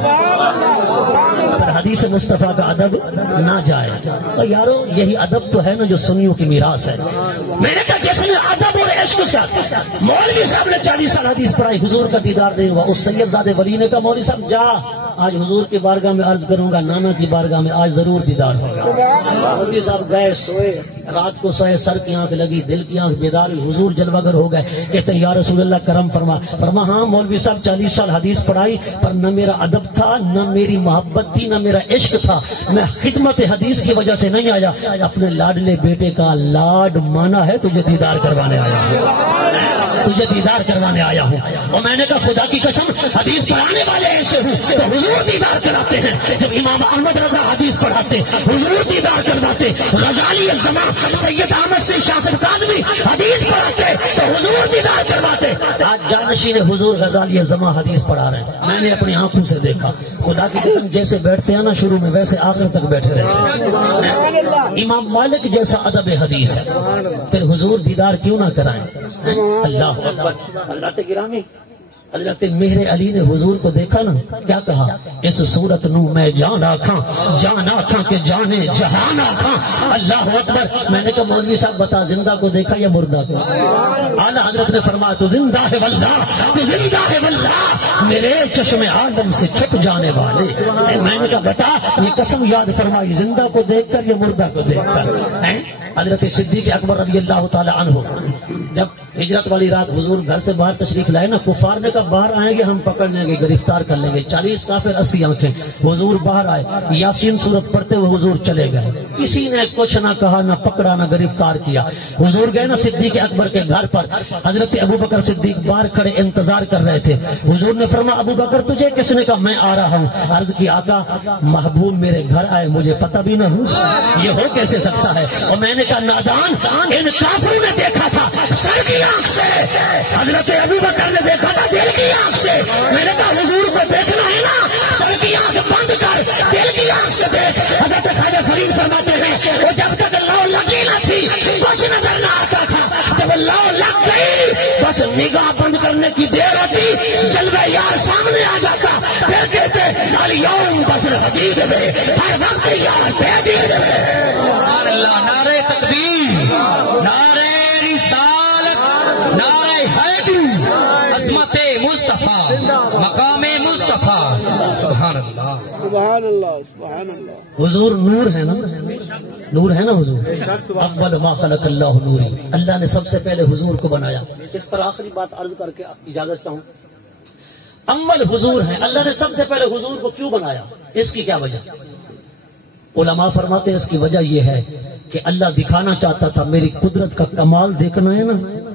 پر حدیث مصطفیٰ کا ادب نہ جائے۔ اور یارو یہی ادب تو ہے نا جو سنیوں کی میراث ہے۔ میں نے کہا جس نے ادب اور عشق سے، مولوی صاحب نے 40 سال حدیث پڑھائی، حضور کا دیدار نہیں ہوا، اس سید زادے ولی نے کہا مولوی صاحب جا، آج حضور کی بارگاہ میں عرض کروں گا، نانا کی بارگاہ میں آج ضرور دیدار ہوگا۔ مولوی صاحب گئے، سوئے، رات کو سوئے، سر کی آنکھ لگی، دل کی آنکھ بیدار ہوئی، حضور جلوہ گر ہو گئے، کہتے ہیں یا رسول اللہ کرم فرما۔ فرما ہاں مولوی صاحب 40 سال حدیث پڑھائی پر نہ میرا ادب تھا، نہ میری محبت تھی، نہ میرا عشق تھا، میں خدمت حدیث کی وجہ سے نہیں آیا، اپنے لاڈلے بیٹے کا لاڈ مانا ہے، تجھے دیدار کروانے آیا ہوں، تجھے دیدار کروانے آیا ہوں۔ اور میں نے کہا خدا کی قسم حدیث پڑھانے والے ایسے ہوں تو حضور دیدار کراتے ہیں۔ جب امام احمد رضا حدیث پڑھاتے حضور دیدار کرواتے، غزالی الزمان سید احمد سے شاہ کاظمی حدیث پڑھاتے تو حضور دیدار کرواتے۔ آج جانشین حضور غزالی الزمان حدیث پڑھا رہے ہیں، میں نے اپنی آنکھوں سے دیکھا، خدا کی قسم جیسے بیٹھتے ہیں نا شروع میں ویسے آخر تک بیٹھے رہتے ہیں۔ امام مالک جیسا ادب حدیث ہے، پھر حضور دیدار کیوں نہ کرائیں؟ اللہ اکبر۔ حضرت گرامی حضرت مہر علی نے حضور کو دیکھا نا، کیا کہا؟ اس صورت نو میں جان آکھاں، جان آکھاں کہ جانے جہان آکھاں۔ اللہ اکبر۔ میں نے کہا مولوی صاحب بتا زندہ کو دیکھا یا مردہ کو؟ اعلیٰ حضرت نے فرمایا تو زندہ ہے واللہ، تو زندہ ہے واللہ، میرے چشم عالم سے چھپ جانے والے۔ میں نے کہا بتا یہ قسم یاد فرمائی زندہ کو دیکھ کر یا مردہ کو دیکھ کر؟ حضرت صدیق اکبر رضی اللہ تعالی عنہ جب ہجرت والی رات حضور گھر سے باہر تشریف لائے نا، کفار نے کہا باہر آئیں گے ہم پکڑ لیں گے، گرفتار کر لیں گے، 40 کافر 80 آنکھیں۔ حضور باہر آئے، یاسین سورت پڑھتے ہوئے حضور چلے گئے، کسی نے کچھ نہ کہا، نہ پکڑا، نہ گرفتار کیا۔ حضور گئے نا صدیق اکبر کے گھر پر، حضرت ابو بکر صدیق باہر کھڑے انتظار کر رہے تھے۔ حضور نے فرمایا ابو بکر تجھے کس نے کہا؟ میں آ رہا ہوں۔ عرض کی آقا محبوب میرے گھر آئے مجھے پتہ بھی نہ ہو، یہ ہو کیسے سکتا ہے؟ اور میں نے کہا نادان، ان کافروں نے دیکھا تھا سر کی آنکھ سے، حضرت ابو بکر نے دیکھا تھا دل کی آنکھ سے۔ میں نے کہا حضور کو دیکھنا ہے نا، سر کی آنکھ بند کر دل کی آنکھ سے دیکھ۔ حضرت خواجہ فرید فرماتے ہیں وہ جب تک لو لگی نہ تھی کچھ نظر نہ آتا تھا، جب لو لگ گئی بس نگاہ بند کرنے کی دیر ہوتی، جلوہ یار سامنے آ جاتا، پھر کہتے الیوم بصر حدید میں ہر وقت یار دے دیے سبحان اللہ۔ نعرہ تکبیر، نعرہ رسالت، نعرہ حیدری، عظمت مصطفیٰ، مقام مصطفیٰ، سبحان اللہ سبحان اللہ سبحان اللہ۔ حضور نور ہے نا، نور ہے نا حضور۔ اول ما خلق اللہ نوری، اللہ نے سب سے پہلے حضور کو بنایا۔ اس پر آخری بات عرض کر کے اجازت چاہوں، اول حضور ہے، اللہ نے سب سے پہلے حضور کو کیوں بنایا؟ اس کی کیا وجہ؟ علماء فرماتے ہیں اس کی وجہ یہ ہے کہ اللہ دکھانا چاہتا تھا میری قدرت کا کمال دیکھنا ہے نا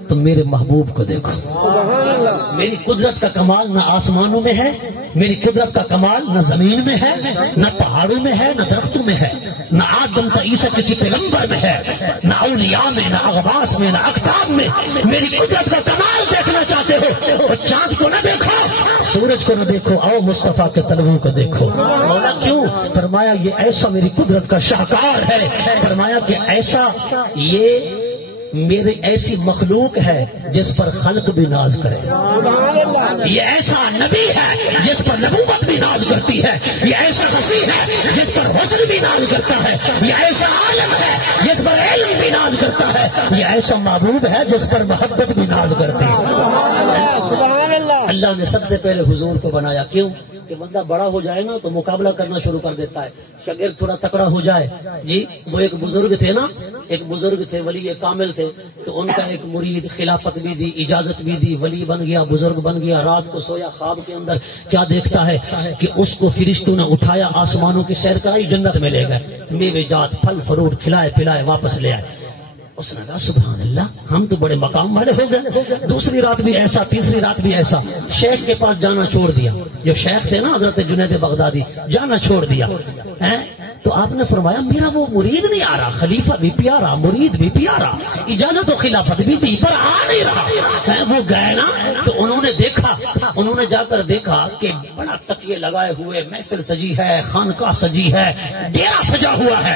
تو میرے محبوب کو دیکھو۔ سبحان اللہ میری قدرت کا کمال نہ آسمانوں میں ہے، میری قدرت کا کمال نہ زمین میں ہے، نہ پہاڑوں میں ہے، نہ درختوں میں ہے، نہ آدم تا عیسیٰ کسی پیغمبر میں ہے، نہ اولیاء میں، نہ اغواص میں، نہ اقطاب میں۔ میری قدرت کا کمال دیکھنا چاہتے ہو تو چاند کو نہ دیکھو، سورج کو نہ دیکھو، آؤ مصطفیٰ کے طلبوں کو دیکھو۔ مولا کیوں؟ فرمایا یہ ایسا میری قدرت کا شاہکار ہے، فرمایا کہ ایسا یہ میری ایسی مخلوق ہے جس پر خلق بھی ناز کرے، یہ ایسا نبی ہے جس پر نبوت بھی ناز کرتی ہے، یہ ایسا وسیع ہے جس پر حسن بھی ناز کرتا ہے، یہ ایسا عالم ہے جس پر علم بھی ناز کرتا ہے، یہ ایسا محبوب ہے جس پر محبت بھی ناز کرتی ہے۔ اللہ نے سب سے پہلے حضور کو بنایا، کیوں؟ کہ بندہ بڑا ہو جائے نا تو مقابلہ کرنا شروع کر دیتا ہے، شاگرد تھوڑا تکڑا ہو جائے۔ جی وہ ایک بزرگ تھے نا، ایک بزرگ تھے، ولی کامل تھے، تو ان کا ایک مرید خلافت بھی دی، اجازت بھی دی، ولی بن گیا، بزرگ بن گیا۔ رات کو سویا، خواب کے اندر کیا دیکھتا ہے کہ اس کو فرشتوں نے اٹھایا، آسمانوں کی سیر کرائی، جنت میں لے گئے، میوے جات پھل فروٹ کھلائے پلائے واپس لے آئے۔ اس نے کہا سبحان اللہ، ہم تو بڑے مقام والے ہو گئے۔ دوسری رات بھی ایسا، تیسری رات بھی ایسا، شیخ کے پاس جانا چھوڑ دیا، جو شیخ تھے نا حضرت جنید بغدادی، جانا چھوڑ دیا۔ تو آپ نے فرمایا میرا وہ مرید نہیں آ رہا، خلیفہ بھی پیارا، مرید بھی پیارا، اجازت و خلافت بھی دی، پر آ نہیں رہا۔ وہ گئے نا تو انہوں نے دیکھا، انہوں نے جا کر دیکھا کہ بڑا تکیے لگائے ہوئے محفل سجی ہے، خانقاہ سجی ہے، ڈیرا سجا ہوا ہے،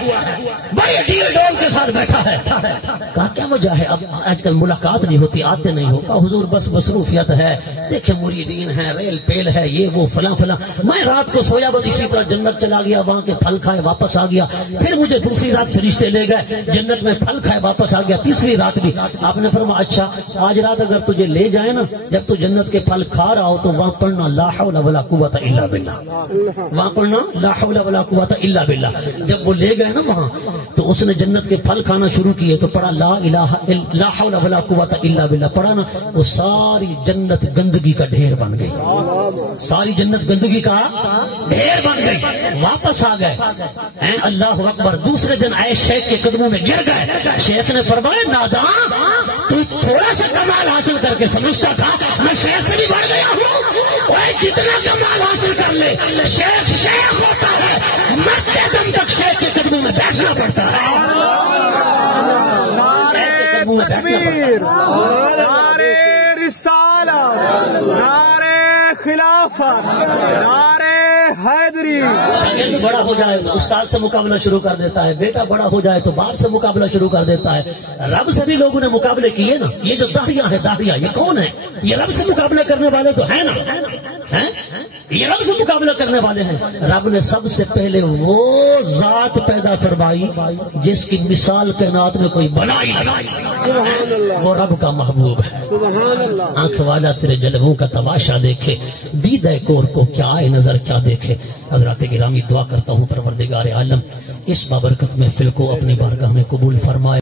بڑے ڈیل ڈول کے ساتھ بیٹھا ہے۔ کہا کیا وجہ ہے؟ اب آج کل ملاقات نہیں ہوتی، آتے نہیں ہو۔ کہا حضور بس مصروفیت ہے، دیکھیں مریدین ہیں، ریل پیل ہے، یہ وہ فلاں فلاں، میں رات کو سویا بس اسی طرح جنت چلا گیا، وہاں کے پھل کھائے واپس آ گیا، پھر مجھے دوسری رات فرشتے لے گئے، جنت میں پھل کھائے واپس آ گیا، تیسری رات بھی۔ آپ نے فرمایا اچھا آج رات اگر تجھے لے جائے نا، جب تو جنت کے پھل کھا رہا ہو تو وہاں پڑھنا لا حول ولا قوت الا باللہ، وہاں پڑھنا لا حول ولا قوت الا باللہ۔ جب وہ لے گئے نا وہاں تو اس نے جنت کے پھل کھانا شروع کیے تو پڑھا لا حول ولا قوت الا باللہ، پڑھا نا، وہ ساری جنت گندگی کا ڈھیر بن گئی، ساری جنت گندگی کا ڈھیر بن گئی۔ واپس آ گئے، اللہ اکبر۔ دوسرے دن آئے شیخ کے قدموں میں گر گئے، شیخ نے فرمایا نادان، تو تھوڑا سا کمال حاصل کر کے سمجھتا تھا میں شیخ سے بھی بڑھ گیا ہوں، اور جتنا کمال حاصل کر لے شیخ شیخ ہوتا ہے، مرتے دم تک شیخ کے قدموں میں بیٹھنا پڑتا ہے۔ نعرے رسالت، نعرے خلافت، نعرے حیدری۔ شاگرد بڑا ہو جائے تو استاد سے مقابلہ شروع کر دیتا ہے، بیٹا بڑا ہو جائے تو باپ سے مقابلہ شروع کر دیتا ہے۔ رب سے بھی لوگوں نے مقابلے کیے نا، یہ جو داہیہ ہے، داہیہ یہ کون ہے؟ یہ رب سے مقابلہ کرنے والے تو ہیں نا، یہ رب سے مقابلہ کرنے والے ہیں۔ رب نے سب سے پہلے وہ ذات پیدا فرمائی جس کی مثال کائنات میں کوئی بنائی نہیں، وہ رب کا محبوب ہے۔ آنکھ والا تیرے جلووں کا تماشا دیکھے، دیدہ کور کو کیا آئے نظر کیا دیکھے۔ حضرات گرامی دعا کرتا ہوں پروردگار عالم اس بابرکت محفل کو اپنی بارگاہ میں قبول فرمائے۔